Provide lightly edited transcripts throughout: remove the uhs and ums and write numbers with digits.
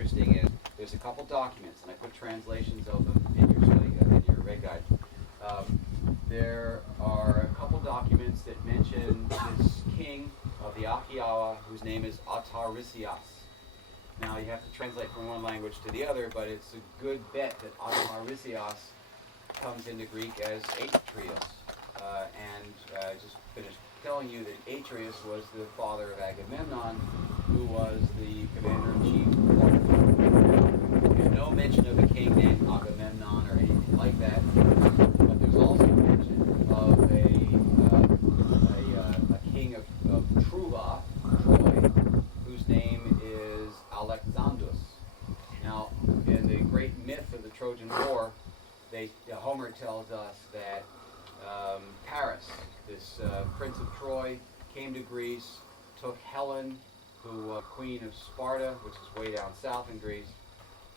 interesting is there's a couple documents, and I put translations of them in your study, in your red guide. There are a couple documents that mention this king of the Ahiawa, whose name is Atarisias. Now you have to translate from one language to the other, but it's a good bet that Atarisias comes into Greek as Atreus. And I just finished telling you that Atreus was the father of Agamemnon, who was the commander-in-chief of There's no mention of a king named Agamemnon or anything like that, but there's also mention of a king of Truva, Troy, whose name is Alexandrus. Now, in the great myth of the Trojan War, Homer tells us that Paris, this prince of Troy, came to Greece, took Helen, who was queen of Sparta, which is way down south in Greece,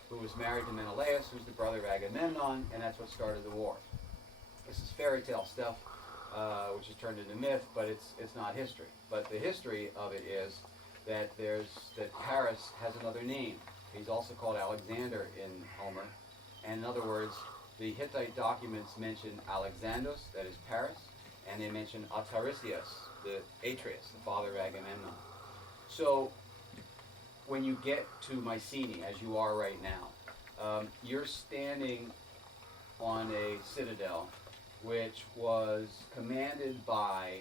who was married to Menelaus, who's the brother of Agamemnon, and that's what started the war. This is fairy tale stuff, which is turned into myth, but it's not history. But the history of it is that Paris has another name. He's also called Alexander in Homer, and in other words, the Hittite documents mention Alexandros, that is Paris, and they mention Atarisias, the Atreus, the father of Agamemnon. So when you get to Mycenae, as you are right now, you're standing on a citadel which was commanded by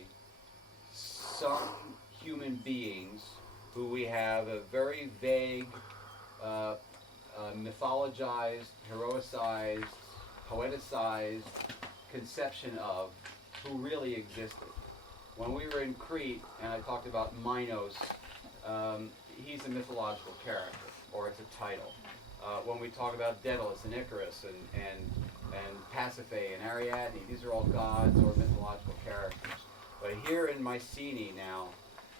some human beings who we have a very vague, mythologized, heroicized, poeticized conception of who really existed. When we were in Crete, and I talked about Minos, he's a mythological character, or it's a title. When we talk about Daedalus and Icarus and Pasiphae and Ariadne, these are all gods or mythological characters. But here in Mycenae now,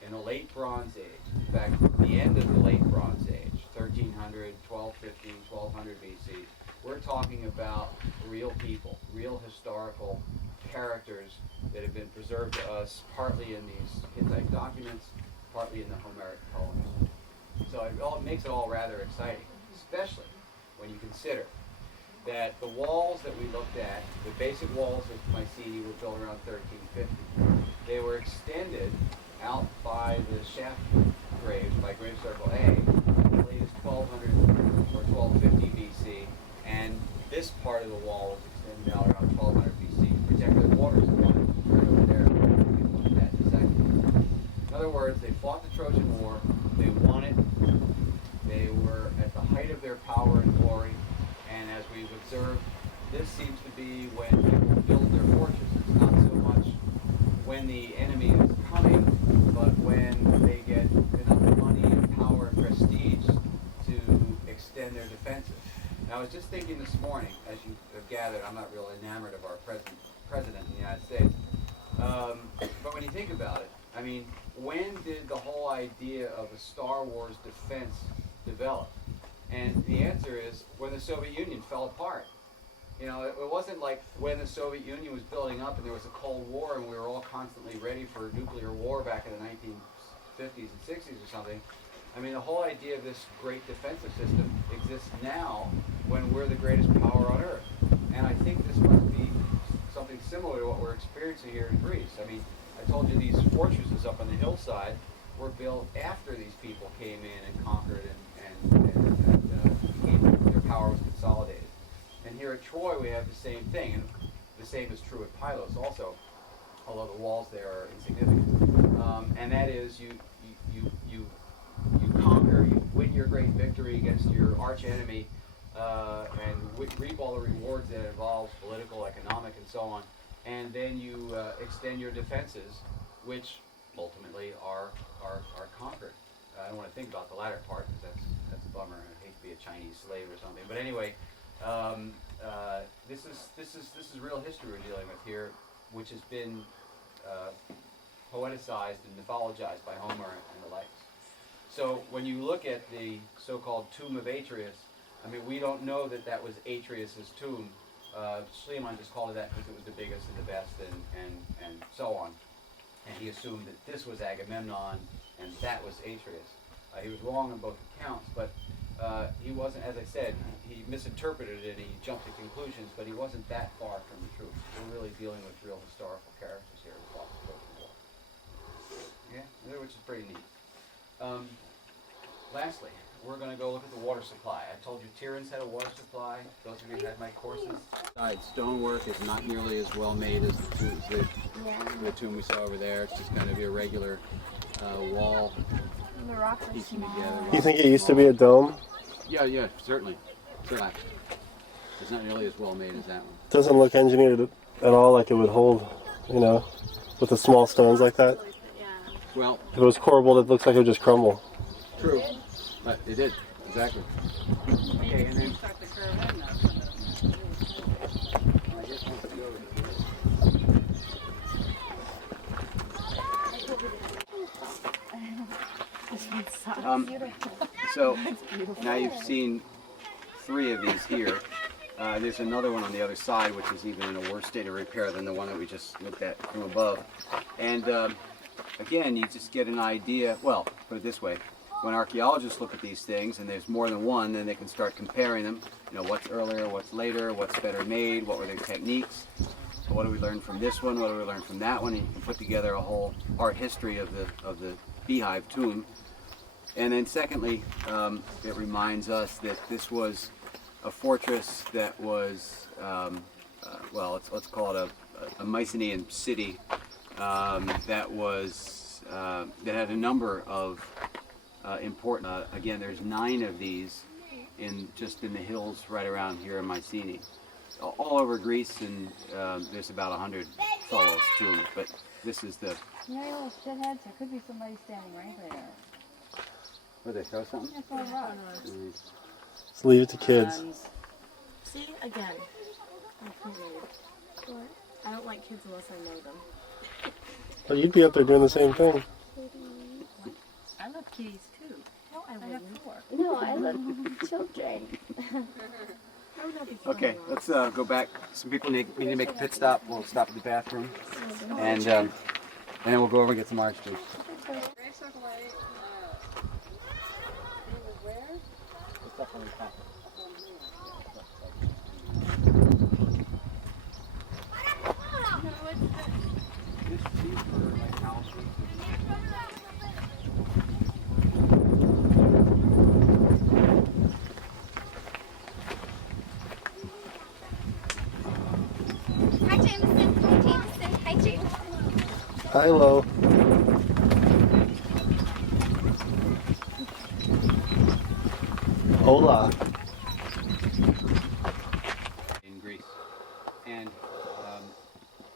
in the late Bronze Age, in fact, the end of the late Bronze Age, 1300, 1250, 1200 BC, we're talking about real people, real historical characters that have been preserved to us partly in these Hittite documents, partly in the Homeric poems. So it makes it all rather exciting, especially when you consider that the walls that we looked at, the basic walls of Mycenae were built around 1350. They were extended out by the shaft graves, by grave circle A, as late as 1200 or 1250 BC, and this part of the wall was extended out around 1200 BC to protect the waters of right over there. We can look at that in a second. In other words, they fought the Trojan War, they won it, they were at the height of their power and glory, and as we've observed, this seems to be when people build their fortresses, not so much when the enemy is coming, but when they get enough money and power and prestige to extend their defenses. Now, I was just thinking this morning, as you have gathered, I'm not real enamored of our president in the United States. But when you think about it, I mean, when did the whole idea of a Star Wars defense develop? And the answer is when the Soviet Union fell apart. You know, it wasn't like when the Soviet Union was building up and there was a Cold War and we were all constantly ready for nuclear war back in the 1950s and 60s or something. I mean, the whole idea of this great defensive system exists now when we're the greatest power on Earth. And I think this must be something similar to what we're experiencing here in Greece. I mean, I told you these fortresses up on the hillside were built after these people came in and conquered and their power was consolidated. And here at Troy, we have the same thing, and the same is true at Pylos also, although the walls there are insignificant. And that is, you conquer, you win your great victory against your arch enemy, and reap all the rewards that involves political, economic, and so on. And then you extend your defenses, which ultimately are conquered. I don't want to think about the latter part because that's a bummer. I hate to be a Chinese slave or something. But anyway, this is real history we're dealing with here, which has been poeticized and mythologized by Homer and the likes. So when you look at the so-called tomb of Atreus, I mean, we don't know that that was Atreus's tomb. Schliemann just called it that because it was the biggest and the best and so on. And he assumed that this was Agamemnon and that was Atreus. He was wrong on both accounts, but he wasn't, as I said, he misinterpreted it, he jumped to conclusions, but he wasn't that far from the truth. We're really dealing with real historical characters here who fought the Trojan War. Yeah, which is pretty neat. Lastly, we're going to go look at the water supply. I told you Tiryns had a water supply. Those of you who had my courses. Stonework is not nearly as well made as the tomb we saw over there. It's just kind of irregular wall. The rocks are small. You think it used to be a dome? Yeah, certainly. It's not nearly as well made as that one. Doesn't look engineered at all like it would hold, you know, with the small stones like that. Well, if it was corbelled, it looks like it would just crumble. True, but it did, exactly. Okay, and then so now you've seen 3 of these here. There's another one on the other side, which is even in a worse state of repair than the one that we just looked at from above. And again, you just get an idea. Well, put it this way: when archaeologists look at these things, and there's more than one, then they can start comparing them. You know, what's earlier, what's later, what's better made, what were their techniques, what do we learn from this one, what do we learn from that one, and you can put together a whole art history of the Beehive tomb. And then secondly, it reminds us that this was a fortress that was, well, let's call it a Mycenaean city that had a number of important. Again, there's 9 of these just in the hills right around here in Mycenae, all over Greece, and there's about 100 Tholos tombs. But this is the. You know, little shitheads. There could be somebody standing right there. Would they throw something? That's all right. Just leave it to kids. See, again. I don't like kids unless I know them. Well, you'd be up there doing the same thing. I love kitties too. No, I wouldn't. No, I love children. Okay, let's go back. Some people need to make a pit stop. We'll stop at the bathroom, and then we'll go over and get some orange juice. Hi, Jameson. Hi, Jameson. Hi, Jameson. Hi, Lo. Hola. In Greece, and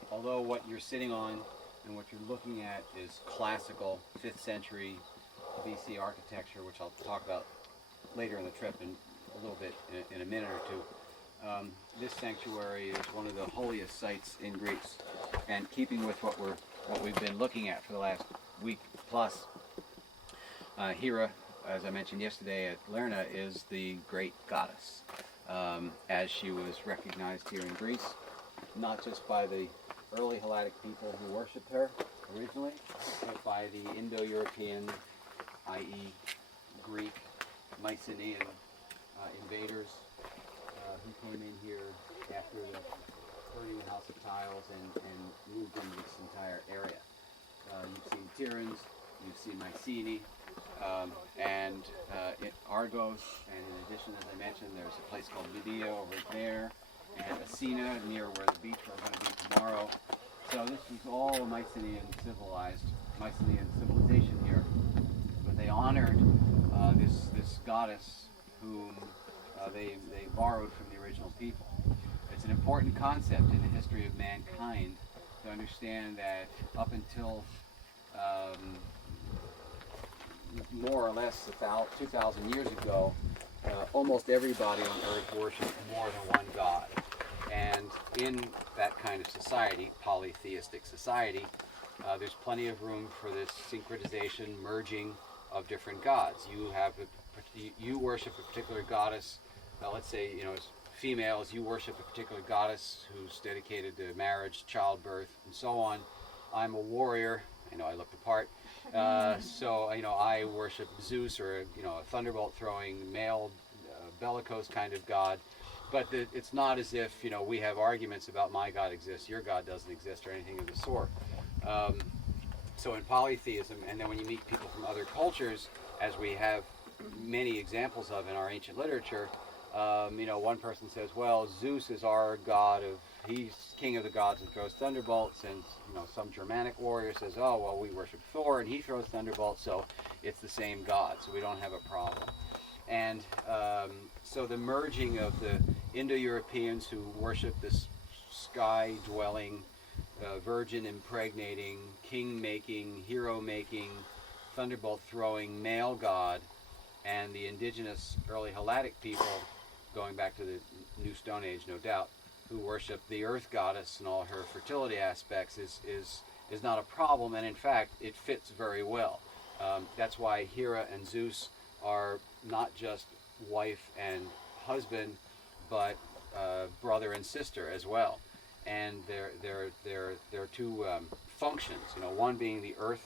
although what you're sitting on and what you're looking at is classical 5th century BC architecture, which I'll talk about later in the trip in a little bit, in a minute or two. This sanctuary is one of the holiest sites in Greece, and keeping with what we've been looking at for the last week plus, Hera, as I mentioned yesterday at Lerna, is the great goddess, as she was recognized here in Greece, not just by the early Helladic people who worshipped her originally, but by the Indo-European, i.e. Greek, Mycenaean invaders who came in here after the Persian House of Tiles and moved into this entire area. You've seen Tiryns, you've seen Mycenae, and Argos, and in addition, as I mentioned, there's a place called Lydia over there, and Asina near where the beach we're going to be tomorrow. So this was all a Mycenaean civilization here, but they honored this goddess whom they borrowed from the original people. It's an important concept in the history of mankind to understand that up until more or less about 2,000 years ago, almost everybody on earth worshipped more than one god. And in that kind of society, polytheistic society, there's plenty of room for this syncretization, merging of different gods. You worship a particular goddess. Let's say, as females, you worship a particular goddess who's dedicated to marriage, childbirth, and so on. I'm a warrior. I know I look the part. So I worship Zeus, or a thunderbolt throwing male, bellicose kind of god. But it's not as if we have arguments about my God exists, your God doesn't exist, or anything of the sort. So in polytheism, and then when you meet people from other cultures, as we have many examples of in our ancient literature, one person says, well, Zeus is our god he's king of the gods and throws thunderbolts, and some Germanic warrior says, oh, well, we worship Thor and he throws thunderbolts, so it's the same god, so we don't have a problem. And so the merging of the Indo-Europeans who worship this sky-dwelling, virgin impregnating, king-making, hero-making, thunderbolt-throwing male god, and the indigenous early Helladic people, going back to the New Stone Age, no doubt, who worship the earth goddess and all her fertility aspects is not a problem, and in fact, it fits very well. That's why Hera and Zeus are not just wife and husband, but brother and sister as well. And they're two functions. One being the earth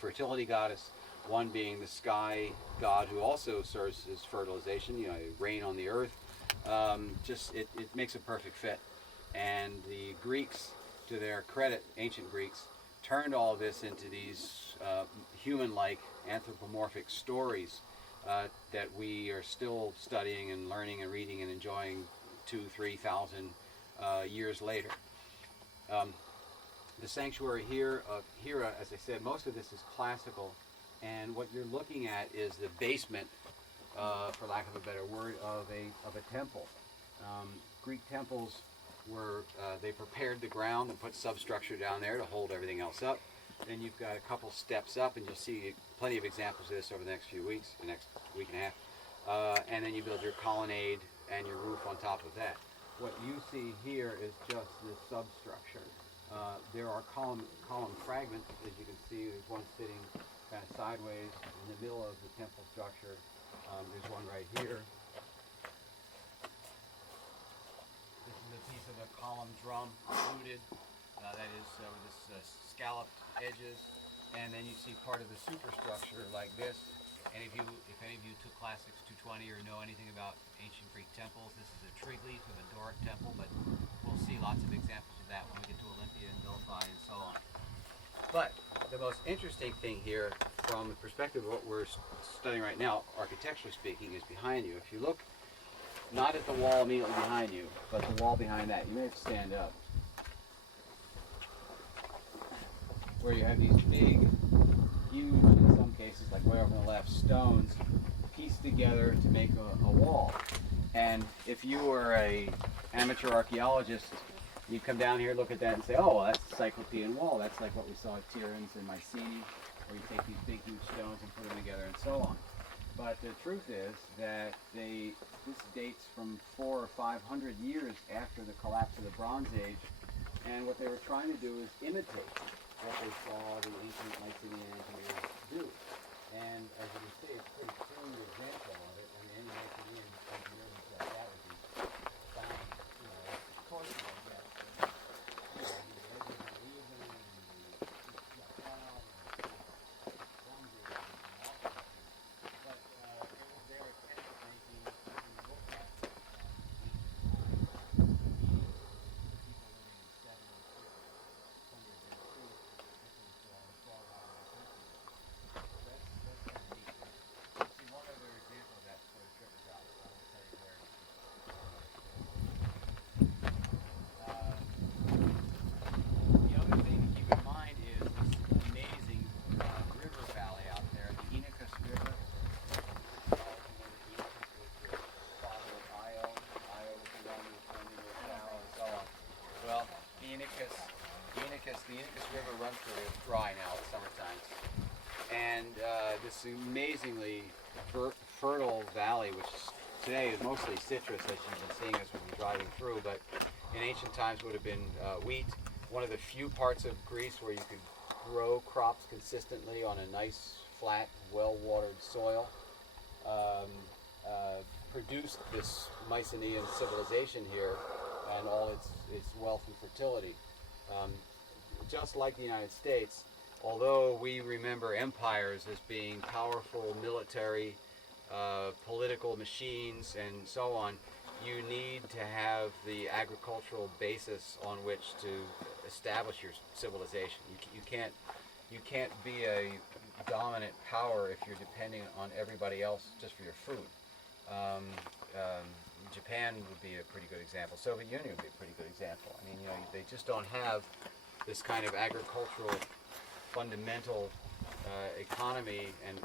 fertility goddess, one being the sky god who also serves as fertilization. Rain on the earth. It makes a perfect fit. And the Greeks, to their credit, ancient Greeks, turned all of this into these human-like anthropomorphic stories that we are still studying and learning and reading and enjoying 2,000-3,000 years later. The sanctuary here of Hera, as I said, most of this is classical, and what you're looking at is the basement, for lack of a better word, of a temple. Greek temples they prepared the ground and put substructure down there to hold everything else up. Then you've got a couple steps up, and you'll see plenty of examples of this over the next few weeks, the next week and a half. And then you build your colonnade and your roof on top of that. What you see here is just the substructure. There are column fragments, as you can see. There's one sitting kind of sideways in the middle of the temple structure. There's one right here. This is a piece of a column drum, fluted. That is with this scalloped edges, and then you see part of the superstructure like this. And if any of you took Classics 220 or know anything about ancient Greek temples, this is a triglyph of a Doric temple, but we'll see lots of examples of that when we get to Olympia and Delphi and so on. But the most interesting thing here, from the perspective of what we're studying right now, architecturally speaking, is behind you. If you look not at the wall immediately behind you, but the wall behind that, you may have to stand up, where you have these big, huge, in some cases, like way over on the left, stones pieced together to make a wall. And if you were a amateur archaeologist, you'd come down here, look at that, and say, oh, well, that's the Cyclopean wall. That's like what we saw at Tiryns and Mycenae, where you take these big, huge stones and put them together and so on. But the truth is that this dates from 400 or 500 years after the collapse of the Bronze Age, and what they were trying to do is imitate what they saw the ancient Mycenaean engineers do. And as you can see, it's a pretty crude example of it, and any Mycenaean engineer who's like that would be found, of course, like that. The edges are uneven, and the flat, and clumsy, and all that. But it was their attempt at making look at people living in 7 and 600 BC. One other example of that before the trip is out, so I won't tell you where. The other thing to keep in mind is this amazing river valley out there, the Inachus River. The Inachus was the father of Io. Io was the one who was running the canal and so on. Well, the Inachus River runs through it. It's dry now, it's summertime. And this amazingly fertile valley, which today is mostly citrus, as you've been seeing as we've been driving through, but in ancient times would have been wheat. One of the few parts of Greece where you could grow crops consistently on a nice, flat, well-watered soil. Produced this Mycenaean civilization here and all its wealth and fertility. Just like the United States, although we remember empires as being powerful military, political machines and so on, you need to have the agricultural basis on which to establish your civilization. You can't be a dominant power if you're depending on everybody else just for your food. Japan would be a pretty good example. Soviet Union would be a pretty good example. I mean, they just don't have this kind of agricultural fundamental economy and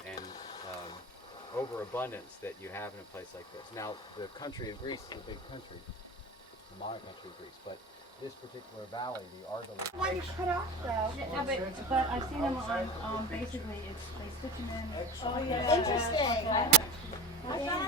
overabundance that you have in a place like this. Now, the country of Greece is a big country, the modern country of Greece, but this particular valley, the Argo. Why you cut off though? But I've seen them on basically they stitch them in. Oh yeah. Interesting. I thought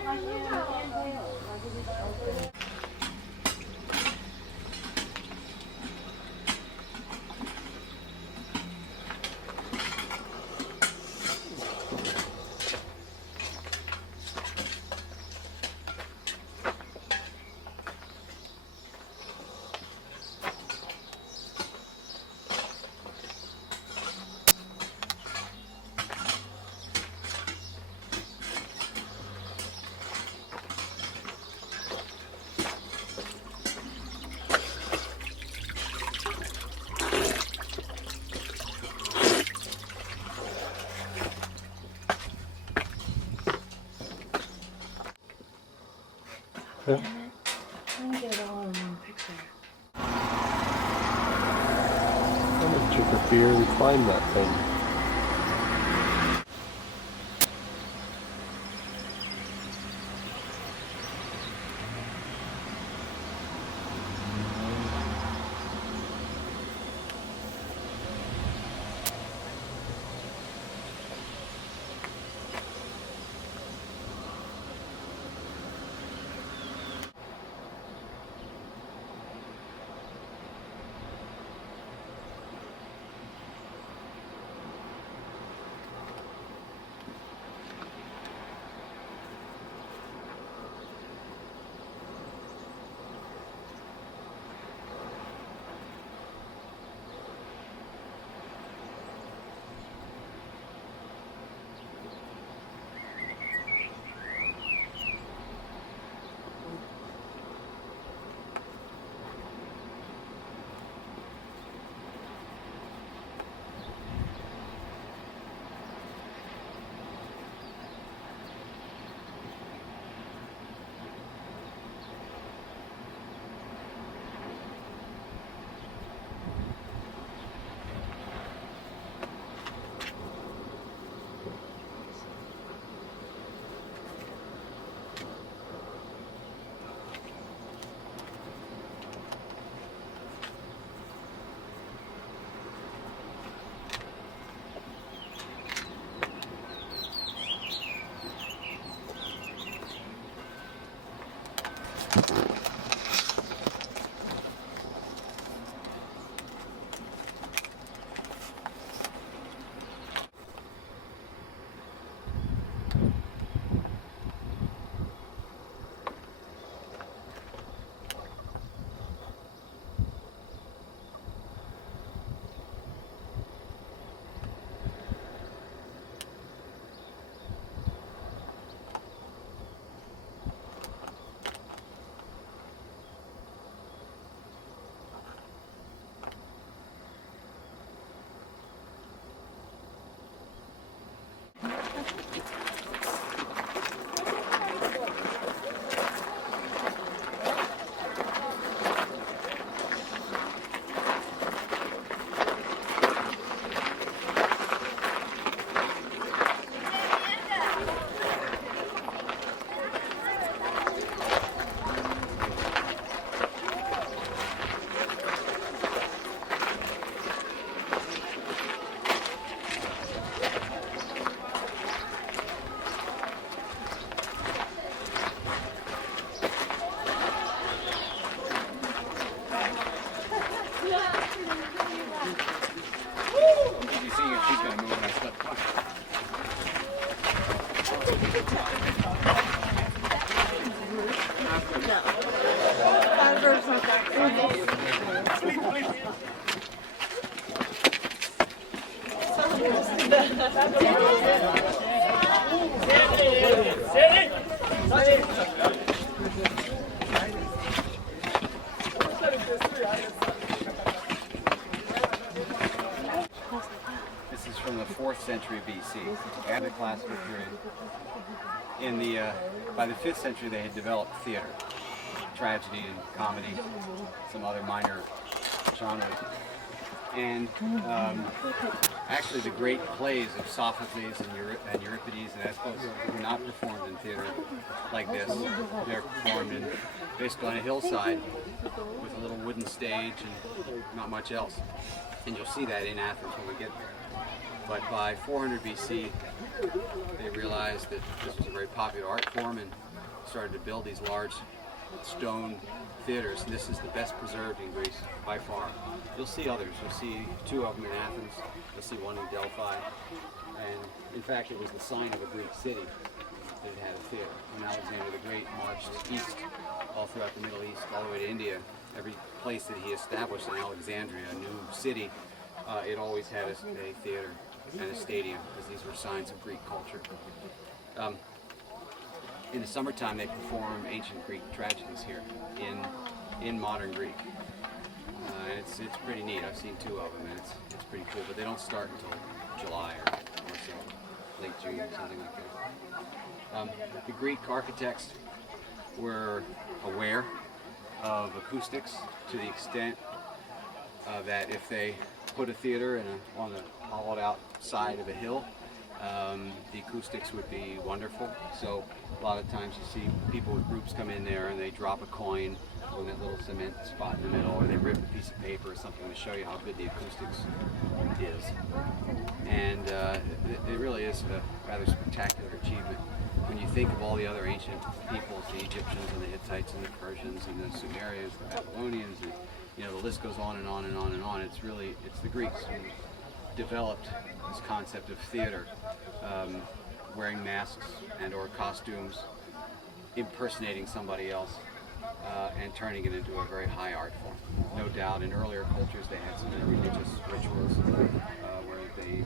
Yeah. I'm gonna get it all in one picture. I'm gonna drink a beer and climb that thing. century BC, and the classical period. By the 5th century, they had developed theater, tragedy and comedy, some other minor genres. And actually the great plays of Sophocles and Euripides and Aeschylus were not performed in theater like this. They're performed basically on a hillside with a little wooden stage and not much else. And you'll see that in Athens when we get there. But by 400 BC, they realized that this was a very popular art form and started to build these large stone theaters. And this is the best preserved in Greece by far. You'll see others. You'll see 2 of them in Athens. You'll see one in Delphi. And in fact, it was the sign of a Greek city that it had a theater. When Alexander the Great marched east, all throughout the Middle East, all the way to India, every place that he established in Alexandria, a new city, it always had a theater and a stadium, because these were signs of Greek culture. In the summertime, they perform ancient Greek tragedies here in modern Greek. And it's pretty neat. I've seen 2 of them, and it's pretty cool. But they don't start until July or so, late June, something like that. The Greek architects were aware of acoustics to the extent that if they put a theater on the hollowed out side of a hill, the acoustics would be wonderful. So a lot of times you see people with groups come in there and they drop a coin on that little cement spot in the middle, or they rip a piece of paper or something to show you how good the acoustics is. And it really is a rather spectacular achievement when you think of all the other ancient peoples, the Egyptians and the Hittites and the Persians and the Sumerians, the Babylonians, and the list goes on and on and on and on. It's the Greeks who developed this concept of theater, wearing masks and or costumes, impersonating somebody else, and turning it into a very high art form. No doubt in earlier cultures they had some religious rituals where they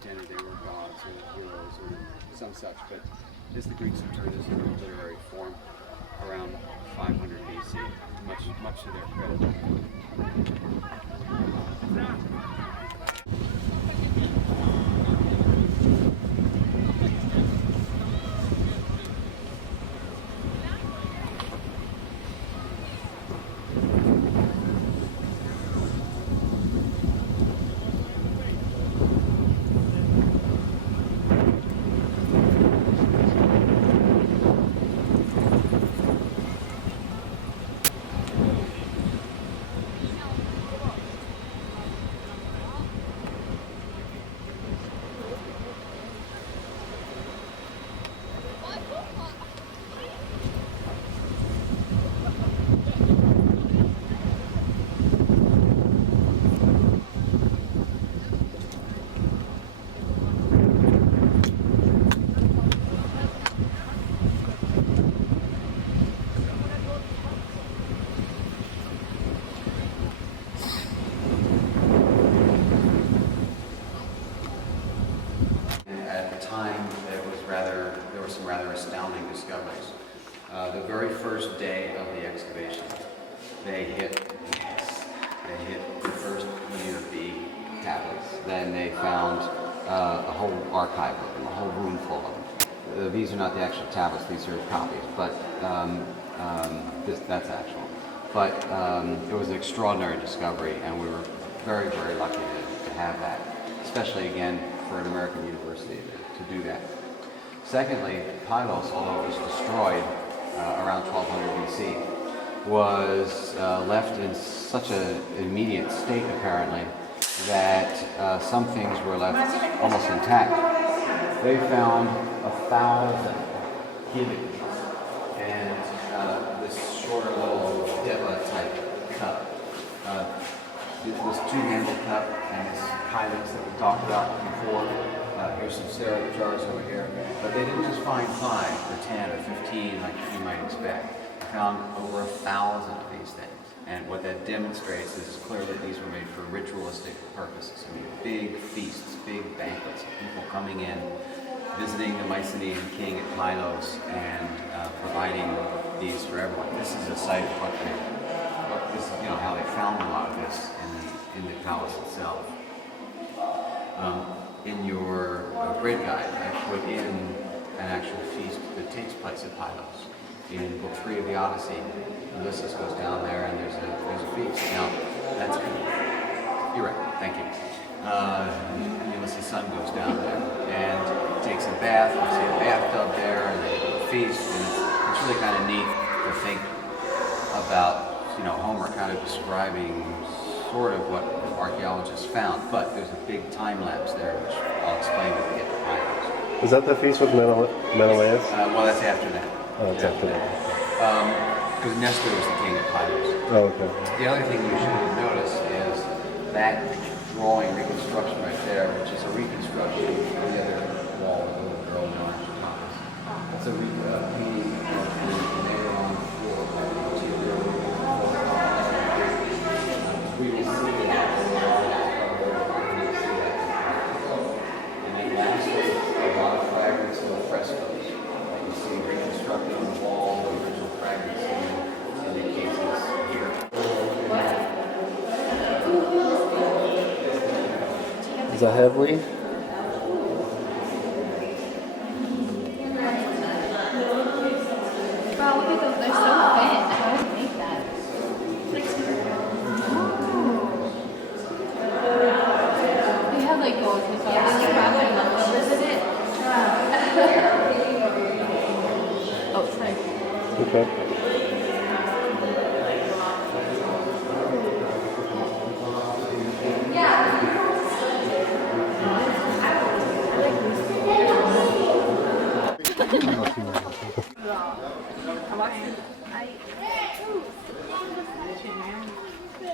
pretended they were gods or heroes or some such, but the Greeks have turned this into a literary form around 500 BC, much to their credit. Rather astounding discoveries. The very first day of the excavation, they hit the first E or B tablets. Then they found a whole archive of them, a whole room full of them. These are not the actual tablets; these are copies, but that's actual. But it was an extraordinary discovery, and we were very, very lucky to have that, especially again for an American university to do that. Secondly, Pylos, although it was destroyed around 1200 BC, was left in such an immediate state, apparently, that some things were left almost intact. They found 1,000 helices and this shorter little Deva-type cup. This 2-handled cup and this Kylix that we talked about before. Here's some ceramic jars over here. But they didn't just find 5 or 10 or 15 like you might expect. They found over 1,000 of these things. And what that demonstrates is clearly that these were made for ritualistic purposes. I mean, big feasts, big banquets, people coming in, visiting the Mycenaean king at Pylos and providing these for everyone. This is a site of how they found a lot of this in the palace itself. in your grid guide, I put in an actual feast that takes place at Pylos. In Book 3 of the Odyssey, Ulysses goes down there and there's a feast. Now, that's good. You're right, thank you. Ulysses' son goes down there and takes a bath. You see a bathtub there and they have a feast. And it's really kind of neat to think about, Homer kind of describing sort of what archaeologists found. But there's a big time lapse there, which I'll explain when we get to Pylos. Is that the feast with Menelaus? Well, that's after that. Oh, it's after that. Because Nestor was the king of Pylos. Oh, okay. The other thing you should notice is that drawing reconstruction right there, which is a reconstruction of the other wall of the little girl in orange Thomas. That's a painting of the mayor on the floor. We will see that. And then lastly, a lot of fragments of the frescoes that you see reconstructed on the wall, the original fragments in the cases here. Is that heavily? Wow, look at those. They're so thin. How did you make that? They have like gold numbers in it. Oh, sorry. Okay.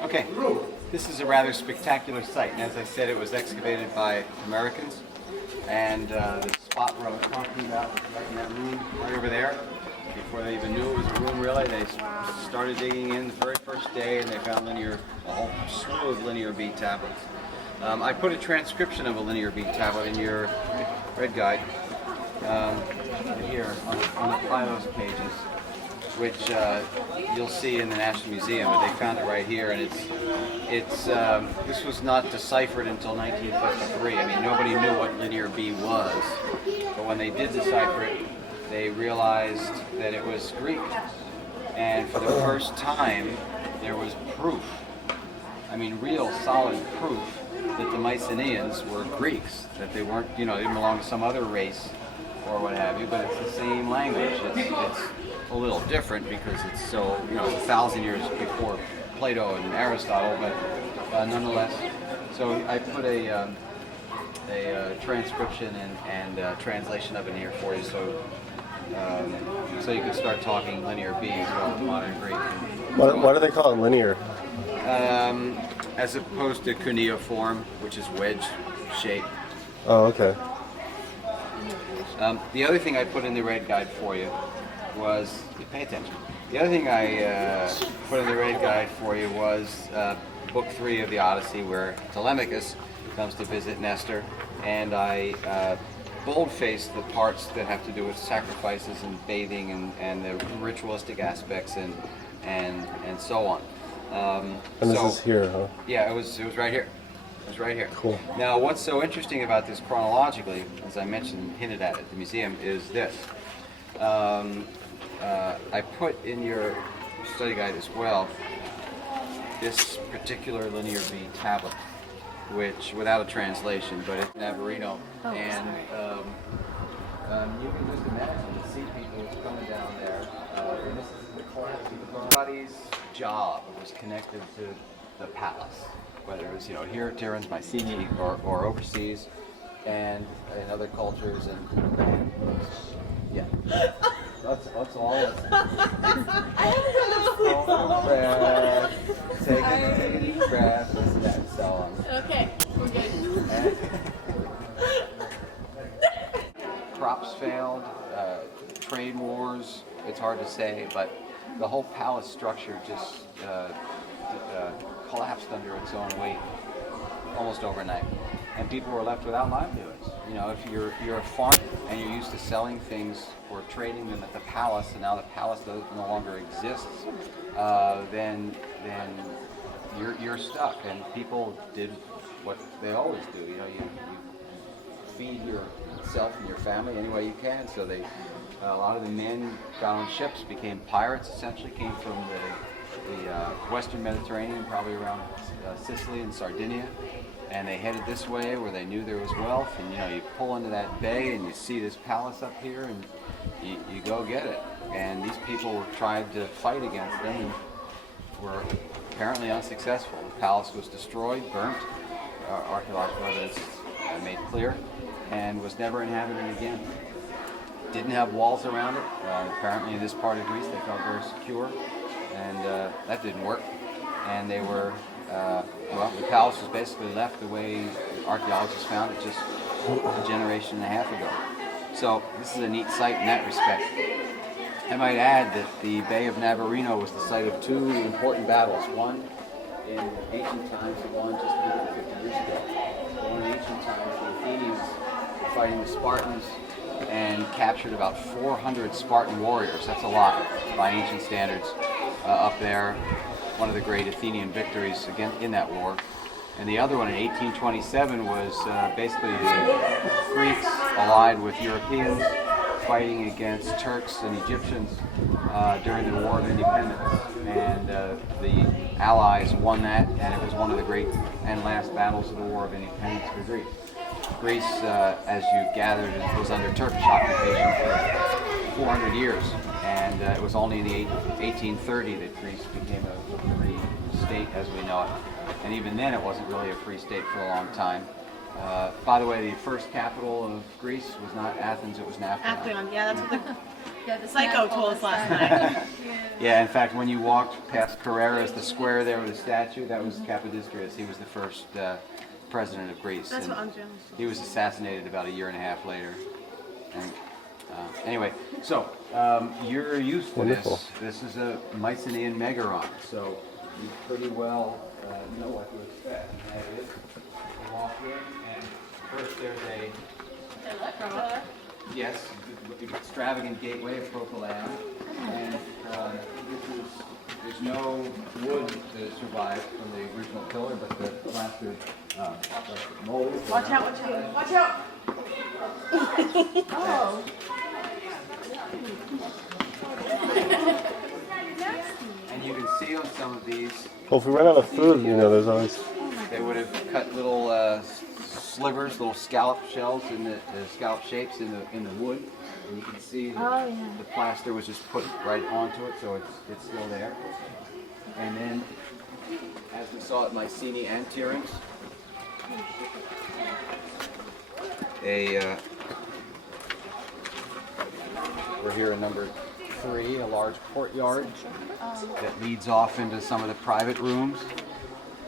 Okay, this is a rather spectacular site, and as I said, it was excavated by Americans, and the spot where I was talking about, right in that room, right over there, before they even knew it was a room really, they started digging in the very first day, and they found a whole slew of linear bead tablets. I put a transcription of a linear bead tablet in your red guide, here on the Pylos pages, which you'll see in the National Museum, but they found it right here, and this was not deciphered until 1953. I mean, nobody knew what linear B was, but when they did decipher it, they realized that it was Greek, and for the first time, there was proof. I mean, real solid proof that the Mycenaeans were Greeks, that they weren't, they didn't belong to some other race or what have you, but it's the same language. It's a little different because it's so, it's 1,000 years before Plato and Aristotle, but nonetheless. So I put a transcription and translation of it here for you, so you can start talking linear B as well as modern Greek. Why do they call it linear? As opposed to cuneiform, which is wedge shape. Oh, okay. The other thing I put in the red guide for you was, pay attention. The other thing I put in the red guide for you was Book 3 of the Odyssey, where Telemachus comes to visit Nestor, and I bold-faced the parts that have to do with sacrifices and bathing and the ritualistic aspects and so on. And this is here, huh? Yeah, it was right here. It was right here. Cool. Now, what's so interesting about this chronologically, as I mentioned, hinted at the museum, is this. I put in your study guide as well this particular linear B tablet, which, without a translation, but it's Navarino, and you can just imagine and see people coming down there. And this is the collapse. Everybody's job was connected to the palace, whether it was here at Tiryns, Mycenae, or overseas, and in other cultures, and yeah, that's all. Take a deep breath, listen and so on. Okay, we're good. Crops failed, trade wars, it's hard to say, but the whole palace structure just collapsed under its own weight almost overnight. And people were left without livelihoods. If you're a farmer and you're used to selling things or trading them at the palace, and now the palace no longer exists, then you're stuck. And people did what they always do. You feed yourself and your family any way you can. So they, a lot of the men got on ships, became pirates. Essentially, came from the Western Mediterranean, probably around Sicily and Sardinia, and they headed this way where they knew there was wealth. And you pull into that bay and you see this palace up here, and you go get it. And these people tried to fight against them and were apparently unsuccessful. The palace was destroyed, burnt, archaeological evidence made clear, and was never inhabited again. Didn't have walls around it. Apparently in this part of Greece they felt very secure, and that didn't work. And they were, the palace was basically left the way archaeologists found it just a generation and a half ago. So this is a neat site in that respect. I might add that the Bay of Navarino was the site of two important battles. One in ancient times and one just about 50 years ago. One in ancient times, the Athenians were fighting the Spartans and captured about 400 Spartan warriors. That's a lot by ancient standards up there. One of the great Athenian victories again in that war. And the other one in 1827 was basically the Greeks allied with Europeans fighting against Turks and Egyptians during the War of Independence. And the Allies won that, and it was one of the great and last battles of the War of Independence for Greece. Greece, as you gathered, was under Turkish occupation for 400 years. And it was only in the 1830 that Greece became a free state as we know it. And even then, it wasn't really a free state for a long time. By the way, the first capital of Greece was not Athens, it was Nafplion. Nafplion, yeah, that's what The Psycho told us last night. Yeah, in fact, when you walked past Carrara's, the square there with the statue, that was Capodistrias. He was the first president of Greece. That's and what I'm doing. he was assassinated about a year and a half later. And, anyway, so you're used to Wonderful. this. This is a Mycenaean megaron, so you pretty well know what to expect. And that is, you walk in, and first there's yes, the extravagant gateway of Procolaia, and there's no wood that survived from the original pillar, but the plastered mold. Watch out, watch out, watch out! Oh. And you can see on some of these, Well, if we run out of food, there's always. they would have cut little slivers, little scallop shells in the scallop shapes in the wood, and you can see the plaster was just put right onto it, so it's still there. And then, as we saw at Mycenae and Tiryns, we're here in number 3, a large courtyard that leads off into some of the private rooms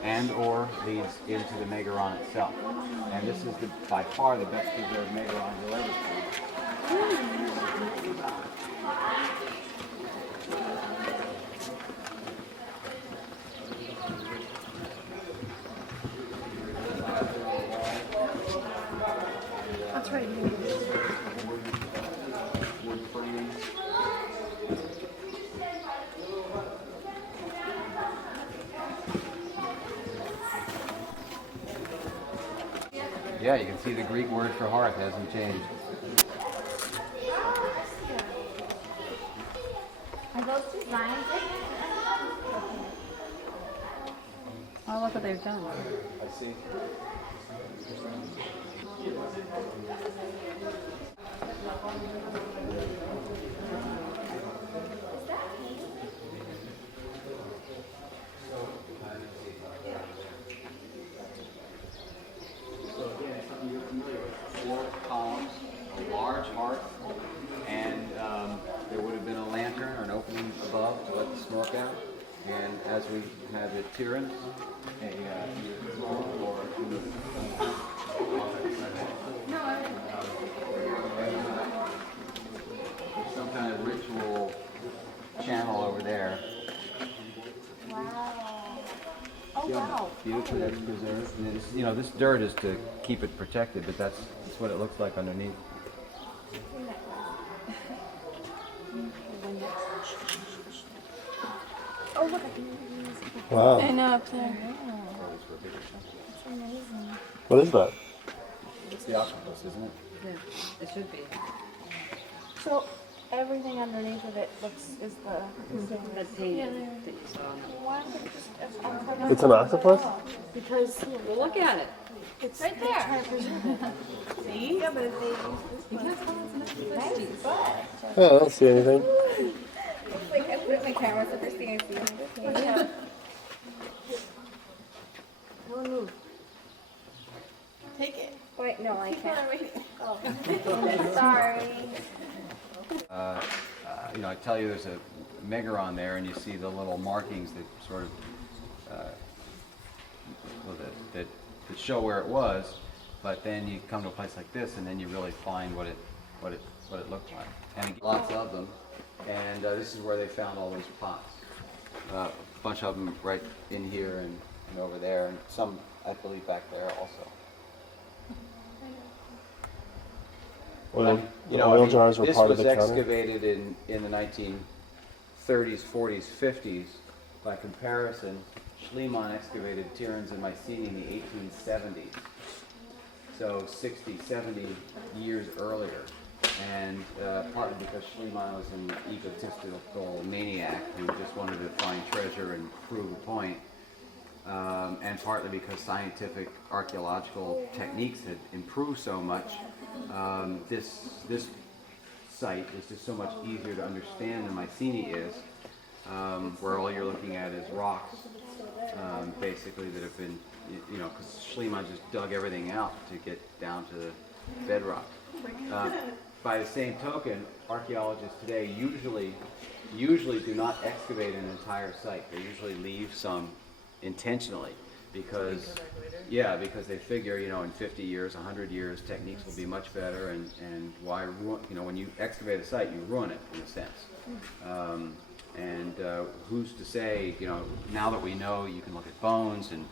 and or leads into the Megaron itself. And this is by far the best preserved Megaron you'll ever see. That's right here. Wood framing. Yeah, you can see the Greek word for hearth hasn't changed. Are those two lines? Oh, look what they've done. I see. So again, it's something you're familiar with. 4 columns, a large hearth, and there would have been a lantern or an opening above to let the smoke out. And as we have at Tiryns, a throne or some kind of ritual channel over there. Wow. Oh, See how wow. beautifully that's preserved? And it's, this dirt is to keep it protected, but that's what it looks like underneath. Oh, look at these. Wow. I know up there. What is that? It's the octopus, isn't it? Yeah, it should be. So everything underneath of it is the. That paint that you saw. Why is it just uncovered? It's an octopus? Because, well, look at it. It's right there. See? Yeah, but if they use You can't tell it's an octopus. Oh, I don't see anything. Like I put it in my camera, it's the first thing I see. Yeah. No one move. Take it. Wait, no, I People can't. are waiting. Sorry. You know, I tell you there's a megaron there, and you see the little markings that sort of well, that show where it was. But then you come to a place like this, and then you really find what it looked like. And again, lots of them. And this is where they found all these pots. A bunch of them right in here and over there, and some I believe back there also. Oil, You know, oil I mean, jars were this part of was the counter. excavated in the 1930s, 40s, 50s. By comparison, Schliemann excavated Tiryns and Mycenae in the 1870s. So 60, 70 years earlier. And partly because Schliemann was an egotistical maniac who just wanted to find treasure and prove a point. And partly because scientific archaeological techniques had improved so much, this site is just so much easier to understand than Mycenae is, where all you're looking at is rocks, basically, that have been, you know, because Schliemann just dug everything out to get down to the bedrock. By the same token, archaeologists today usually do not excavate an entire site. They usually leave some intentionally because they figure, you know, in 50 years, 100 years, techniques will be much better, and why ruin, you know, when you excavate a site, you ruin it in a sense. Who's to say, you know, now that we know you can look at bones and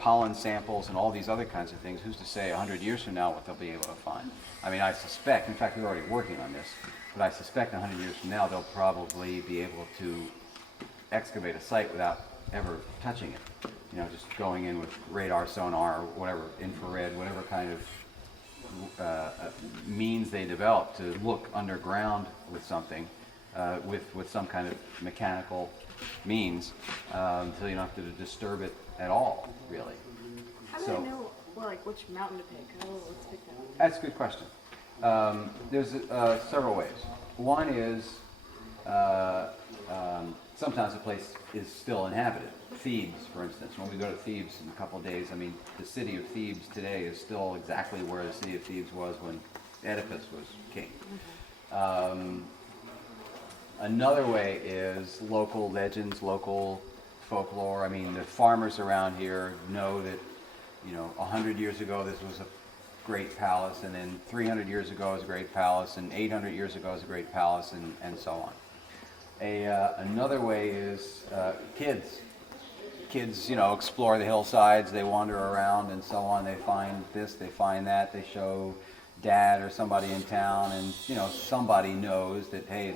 pollen samples and all these other kinds of things, who's to say 100 years from now what they'll be able to find? I mean, I suspect, in fact, we're already working on this, but I suspect 100 years from now they'll probably be able to excavate a site without ever touching it. You know, just going in with radar, sonar, or whatever, infrared, whatever kind of means they develop to look underground with something, with some kind of mechanical means, so you don't have to disturb it at all, really. How do I know, well, like which mountain to pick? Oh, let's pick that one. That's a good question. There's several ways. One is sometimes a place is still inhabited. Thebes, for instance. When we go to Thebes in a couple of days, I mean, the city of Thebes today is still exactly where the city of Thebes was when Oedipus was king. Another way is local legends, local folklore. I mean, the farmers around here know that, you know, 100 years ago this was a great palace, and then 300 years ago was a great palace, and 800 years ago was a great palace, and so on. Another way is kids. Kids, you know, explore the hillsides, they wander around and so on, they find this, they find that, they show dad or somebody in town, and, you know, somebody knows that, hey,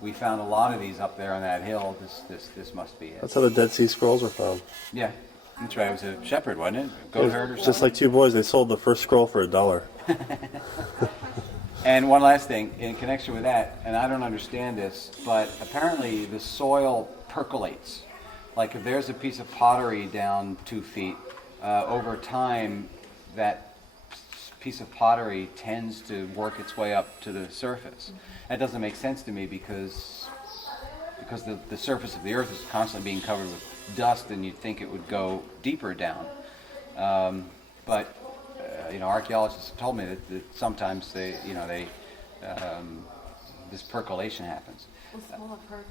we found a lot of these up there on that hill, this must be it. That's how the Dead Sea Scrolls were found. Yeah, that's right, it was a shepherd, wasn't it? Goat herd or something? Just like two boys, they sold the first scroll for $1. And one last thing, in connection with that, and I don't understand this, but apparently the soil percolates. Like if there's a piece of pottery down 2 feet, over time that piece of pottery tends to work its way up to the surface. That doesn't make sense to me because the surface of the earth is constantly being covered with dust, and you'd think it would go deeper down. But you know, archaeologists have told me that sometimes this percolation happens. What's called a percolate?